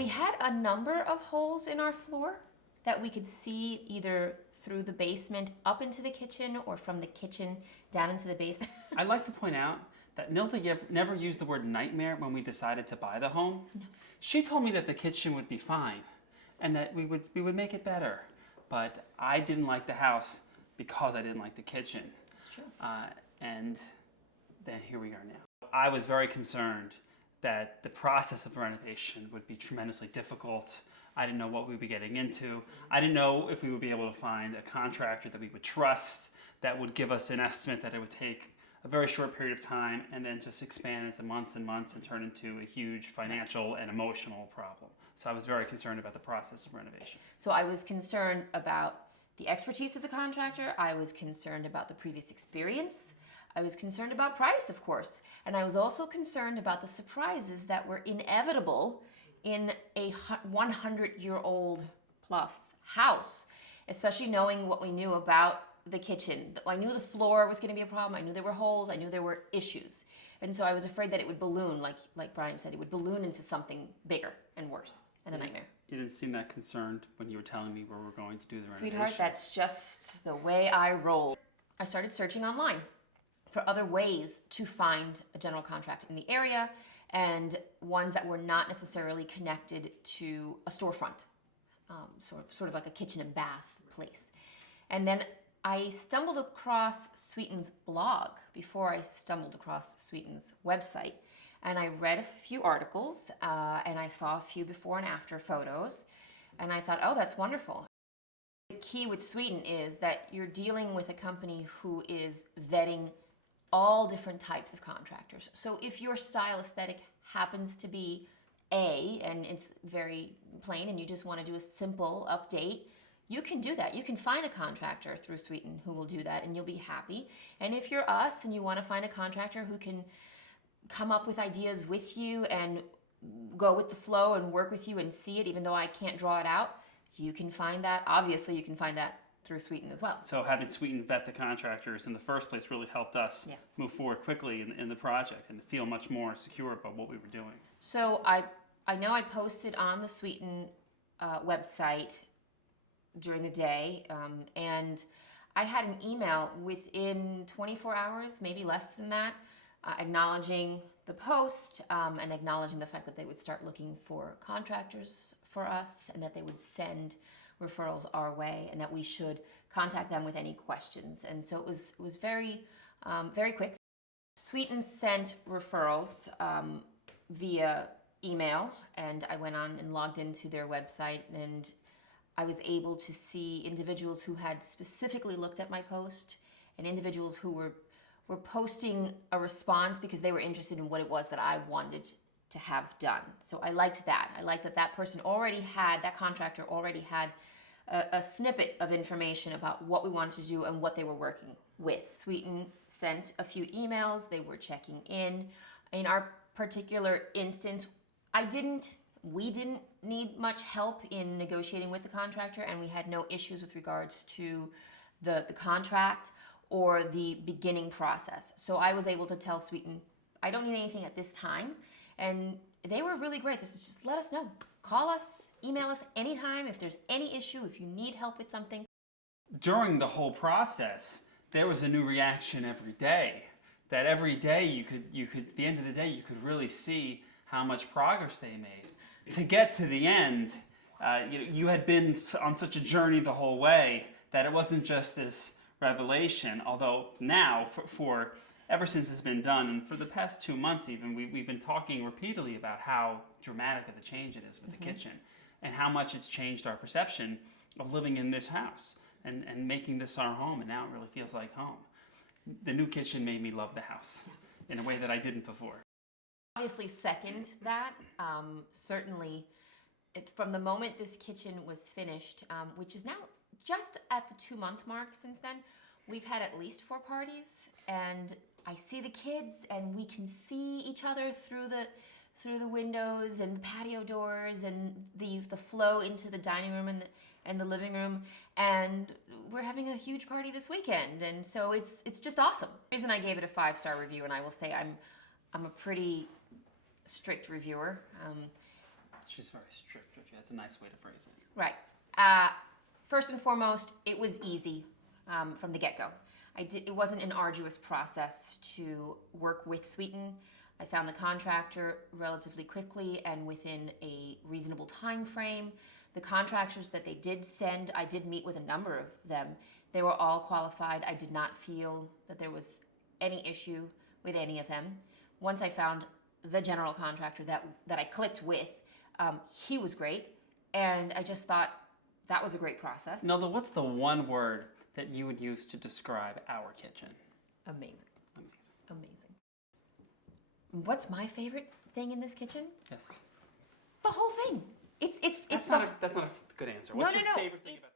We had a number of holes in our floor that we could see either through the basement up into the kitchen or from the kitchen down into the basement. I'd like to point out that Nilda never used the word nightmare when we decided to buy the home. No. She told me that the kitchen would be fine and that we would make it better. But I didn't like the house because I didn't like the kitchen. That's true. And then here we are now. I was very concerned that the process of renovation would be tremendously difficult. I didn't know what we'd be getting into. I didn't know if we would be able to find a contractor that we would trust, that would give us an estimate that it would take a very short period of time and then just expand into months and months and turn into a huge financial and emotional problem. So I was very concerned about the process of renovation. So I was concerned about the expertise of the contractor. I was concerned about the previous experience. I was concerned about price, of course. And I was also concerned about the surprises that were inevitable in a 100-year-old plus house, especially knowing what we knew about the kitchen. I knew the floor was going to be a problem. I knew there were holes. I knew there were issues. And so I was afraid that it would balloon, like Brian said, it would balloon into something bigger and worse and a nightmare. You didn't seem that concerned when you were telling me where we're going to do the renovation. Sweetheart, that's just the way I roll. I started searching online for other ways to find a general contractor in the area and ones that were not necessarily connected to a storefront, sort of like a kitchen and bath place. And then I stumbled across Sweeten's blog before I stumbled across Sweeten's website. And I read a few articles and I saw a few before and after photos. And I thought, oh, that's wonderful. The key with Sweeten is that you're dealing with a company who is vetting all different types of contractors. So if your style aesthetic happens to be A, and it's very plain and you just want to do a simple update, you can do that. You can find a contractor through Sweeten who will do that and you'll be happy. And if you're us and you want to find a contractor who can come up with ideas with you and go with the flow and work with you and see it even though I can't draw it out, you can find that. Obviously, you can find that through Sweeten as well. So having Sweeten vet the contractors in the first place really helped us move forward quickly in the project and feel much more secure about what we were doing. So I know I posted on the Sweeten website during the day and I had an email within 24 hours, maybe less than that, acknowledging the post and acknowledging the fact that they would start looking for contractors for us and that they would send referrals our way and that we should contact them with any questions. And so it was very, very quick. Sweeten sent referrals via email, and I went on and logged into their website, and I was able to see individuals who had specifically looked at my post and individuals who were posting a response because they were interested in what it was that I wanted to have done. So I liked that. I liked that that person already had, that contractor already had a snippet of information about what we wanted to do and what they were working with. Sweeten sent a few emails. They were checking in. In our particular instance, we didn't need much help in negotiating with the contractor, and we had no issues with regards to the contract or the beginning process. So I was able to tell Sweeten, I don't need anything at this time. And they were really great. This is just let us know. Call us, email us anytime if there's any issue, if you need help with something. During the whole process, there was a new reaction every day. That every day you could, at the end of the day, you could really see how much progress they made. To get to the end, you had been on such a journey the whole way that it wasn't just this revelation, although now, for ever since it's been done, and for the past 2 months even, we've been talking repeatedly about how dramatic of a change it is with the kitchen and how much it's changed our perception of living in this house and making this our home, and now it really feels like home. The new kitchen made me love the house in a way that I didn't before. Obviously second that, certainly from the moment this kitchen was finished, which is now just at the 2-month mark since then, we've had at least 4 parties, and I see the kids and we can see each other through the windows and the patio doors and the flow into the dining room and the living room, and we're having a huge party this weekend, and so it's just awesome. The reason I gave it a 5-star review, and I will say I'm a pretty strict reviewer. She's very strict with you. That's a nice way to phrase it. Right. First and foremost, it was easy from the get-go. It wasn't an arduous process to work with Sweeten. I found the contractor relatively quickly and within a reasonable time frame. The contractors that they did send, I did meet with a number of them. They were all qualified. I did not feel that there was any issue with any of them. Once I found the general contractor that I clicked with, he was great, and I just thought that was a great process. Nilda, what's the one word that you would use to describe our kitchen? Amazing. Amazing. Amazing. What's my favorite thing in this kitchen? Yes. The whole thing. It's That's not a good answer. What's your favorite thing about